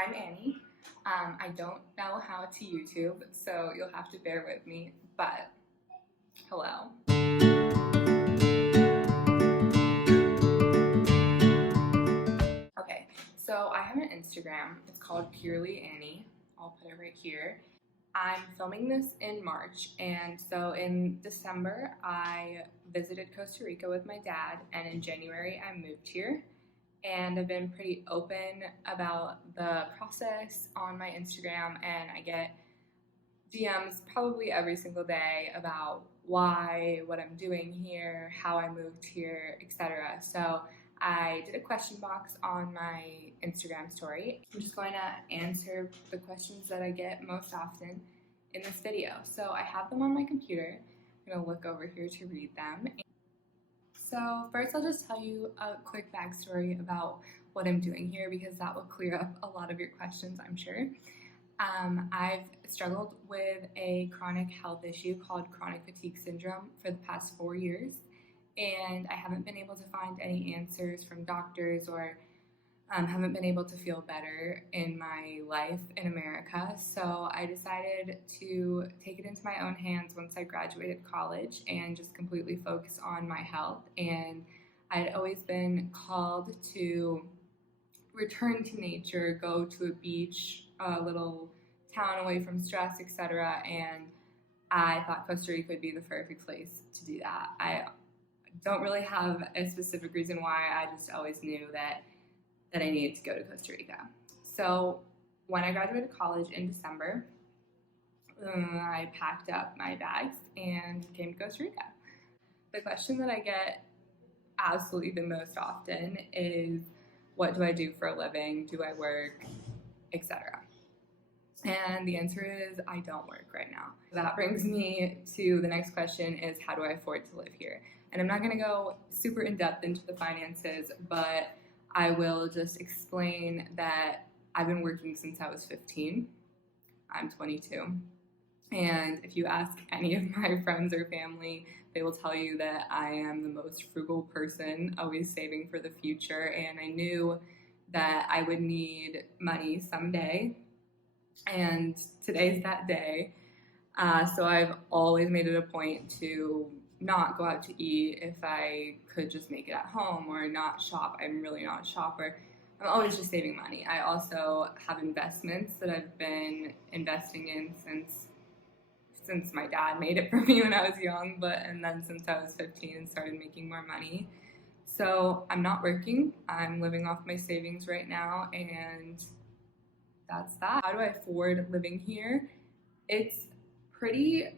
I'm Annie. I don't know how to YouTube, so you'll have to bear with me, but hello. Okay, so I have an Instagram. It's called Purely Annie. I'll put it right here. I'm filming this in March, and so in December, I visited Costa Rica with my dad, and in January, I moved here. And I've been pretty open about the process on my Instagram, and I get DMs probably every single day about why, what I'm doing here, how I moved here, etc. So I did a question box on my Instagram story. I'm just going to answer the questions that I get most often in this video. So I have them on my computer. I'm going to look over here to read them. So first I'll just tell you a quick backstory about what I'm doing here because that will clear up a lot of your questions, I'm sure. I've struggled with a chronic health issue called chronic fatigue syndrome for the past 4 years, and I haven't been able to find any answers from doctors or haven't been able to feel better in my life in America. So I decided to take it into my own hands once I graduated college and just completely focus on my health. And I'd always been called to return to nature, go to a beach, a little town away from stress, etc. And I thought Costa Rica would be the perfect place to do that. I don't really have a specific reason why. I just always knew that I needed to go to Costa Rica. So when I graduated college in December, I packed up my bags and came to Costa Rica. The question that I get absolutely the most often is, what do I do for a living? Do I work? Etc. And the answer is, I don't work right now. That brings me to the next question is, how do I afford to live here? And I'm not gonna go super in depth into the finances, but I will just explain that I've been working since I was 15. I'm 22. And if you ask any of my friends or family, they will tell you that I am the most frugal person, always saving for the future. And I knew that I would need money someday. And today's that day. So I've always made it a point to not go out to eat if I could just make it at home, or not shop. I'm really not a shopper. I'm always just saving money. I also have investments that I've been investing in since my dad made it for me when I was young, and then since I was 15 and started making more money. So I'm not working. I'm living off my savings right now, and that's that. How do I afford living here? It's pretty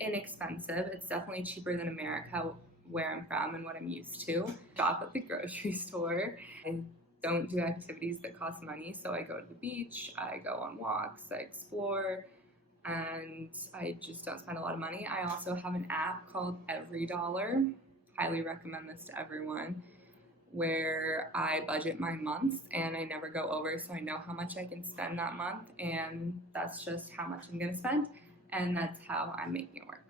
inexpensive. It's definitely cheaper than America, where I'm from and what I'm used to. Shop at the grocery store. I don't do activities that cost money, so I go to the beach, I go on walks, I explore, and I just don't spend a lot of money. I also have an app called Every Dollar. Highly recommend this to everyone, where I budget my months and I never go over, so I know how much I can spend that month, and that's just how much I'm gonna spend, and that's how I'm making it work.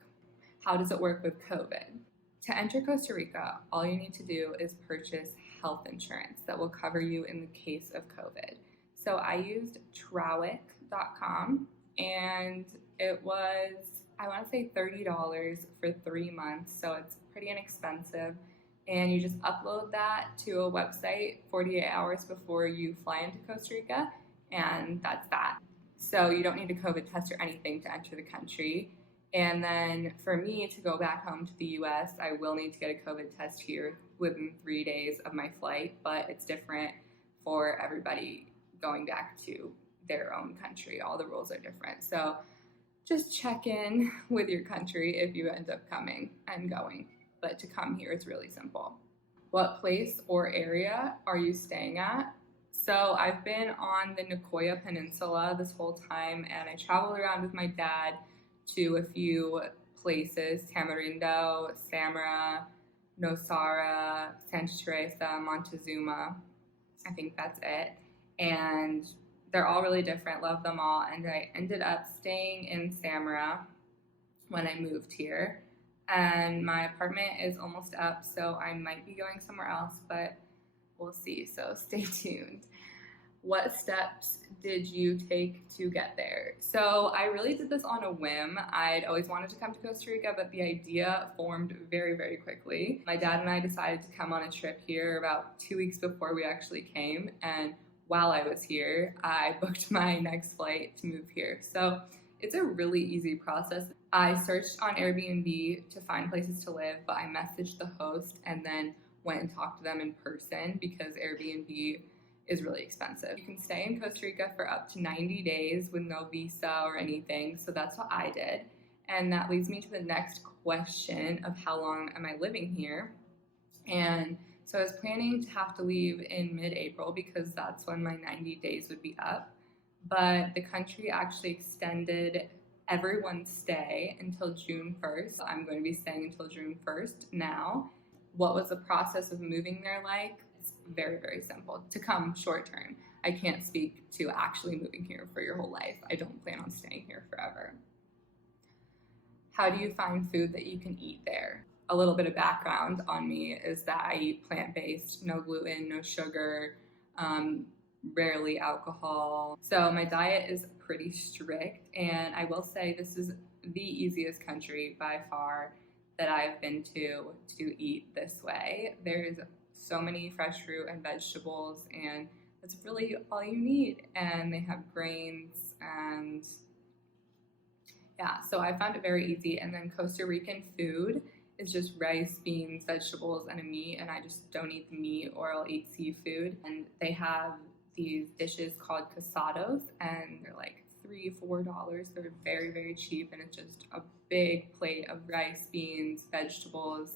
How does it work with COVID? To enter Costa Rica, all you need to do is purchase health insurance that will cover you in the case of COVID. So I used Trawic.com, and it was, I wanna say $30 for 3 months, so it's pretty inexpensive. And you just upload that to a website 48 hours before you fly into Costa Rica, and that's that. So you don't need a COVID test or anything to enter the country. And then for me to go back home to the US, I will need to get a COVID test here within 3 days of my flight, but it's different for everybody going back to their own country. All the rules are different. So just check in with your country if you end up coming and going. But to come here is really simple. What place or area are you staying at? So I've been on the Nicoya Peninsula this whole time, and I traveled around with my dad to a few places: Tamarindo, Samara, Nosara, Santa Teresa, Montezuma. I think that's it. And they're all really different, love them all. And I ended up staying in Samara when I moved here. And my apartment is almost up, so I might be going somewhere else, but we'll see, so stay tuned. What steps did you take to get there? So I really did this on a whim. I'd always wanted to come to Costa Rica, but the idea formed very, very quickly. My dad and I decided to come on a trip here about 2 weeks before we actually came, and while I was here, I booked my next flight to move here. So it's a really easy process. I searched on Airbnb to find places to live, but I messaged the host and then went and talked to them in person because Airbnb is really expensive. You can stay in Costa Rica for up to 90 days with no visa or anything, so that's what I did. And that leads me to the next question of how long am I living here? And so I was planning to have to leave in mid-April because that's when my 90 days would be up. But the country actually extended everyone's stay until June 1st. So I'm going to be staying until June 1st now. What was the process of moving there like? It's very, very simple. To come short term, I can't speak to actually moving here for your whole life. I don't plan on staying here forever. How do you find food that you can eat there? A little bit of background on me is that I eat plant-based, no gluten, no sugar, rarely alcohol. So my diet is pretty strict, and I will say this is the easiest country by far that I've been to eat this way. There's so many fresh fruit and vegetables, and that's really all you need. And they have grains, and yeah, so I found it very easy. And then Costa Rican food is just rice, beans, vegetables, and a meat, and I just don't eat the meat, or I'll eat seafood. And they have these dishes called casados, and they're like $3-4. They're very, very cheap, and it's just a big plate of rice, beans, vegetables,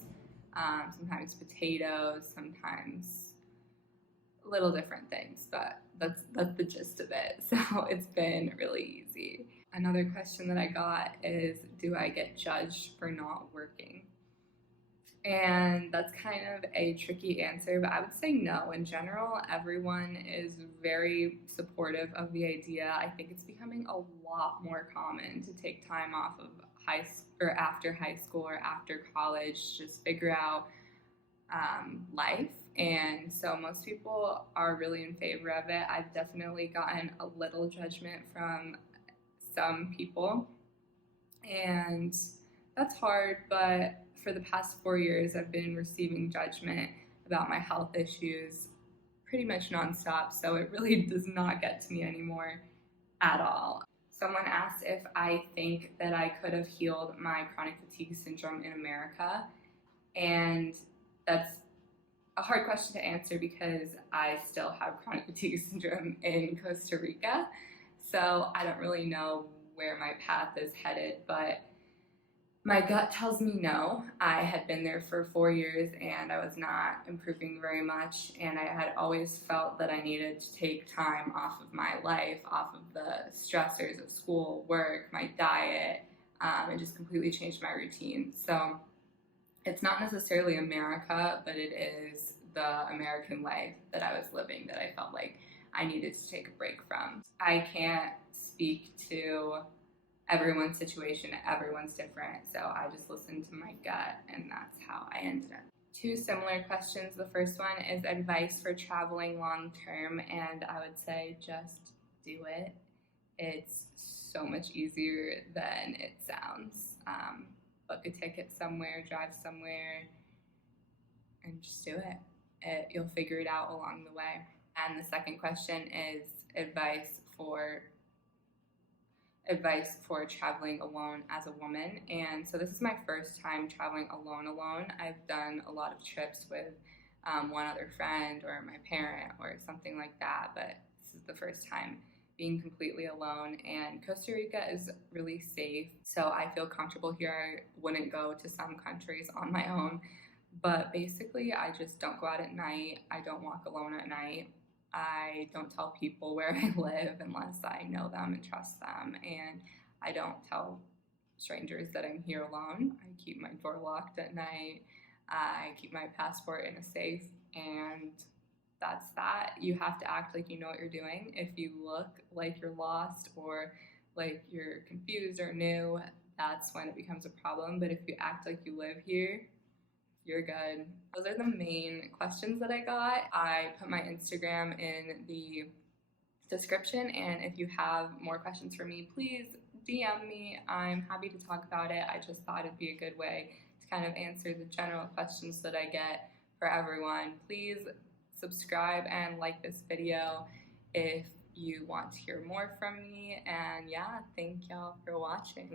sometimes potatoes, sometimes little different things, but that's the gist of it. So it's been really easy. Another question that I got is, do I get judged for not working? And that's kind of a tricky answer, but I would say no. In general, everyone is very supportive of the idea. I think it's becoming a lot more common to take time off of after high school or after college, just figure out life. And so most people are really in favor of it. I've definitely gotten a little judgment from some people, and that's hard, but for the past 4 years, I've been receiving judgment about my health issues pretty much nonstop, so it really does not get to me anymore at all. Someone asked if I think that I could have healed my chronic fatigue syndrome in America, and that's a hard question to answer because I still have chronic fatigue syndrome in Costa Rica, so I don't really know where my path is headed, but my gut tells me no. I had been there for 4 years and I was not improving very much, and I had always felt that I needed to take time off of my life, off of the stressors of school, work, my diet, and just completely changed my routine. So it's not necessarily America, but it is the American life that I was living that I felt like I needed to take a break from. I can't speak to everyone's situation, everyone's different, so I just listened to my gut, and that's how I ended up. 2 similar questions. The first one is advice for traveling long term, and I would say just do it. It's so much easier than it sounds. Book a ticket somewhere, drive somewhere, and just do it. You'll figure it out along the way. And the second question is advice for traveling alone as a woman. And so this is my first time traveling alone. I've done a lot of trips with one other friend or my parent or something like that, but this is the first time being completely alone. And Costa Rica is really safe, so I feel comfortable here. I wouldn't go to some countries on my own, but basically I just don't go out at night. I don't walk alone at night. I don't tell people where I live unless I know them and trust them, and I don't tell strangers that I'm here alone. I keep my door locked at night. I keep my passport in a safe, and that's that. You have to act like you know what you're doing. If you look like you're lost or like you're confused or new, that's when it becomes a problem. But if you act like you live here, you're good. Those are the main questions that I got. I put my Instagram in the description. And if you have more questions for me, please DM me. I'm happy to talk about it. I just thought it'd be a good way to kind of answer the general questions that I get for everyone. Please subscribe and like this video if you want to hear more from me. And yeah, thank y'all for watching.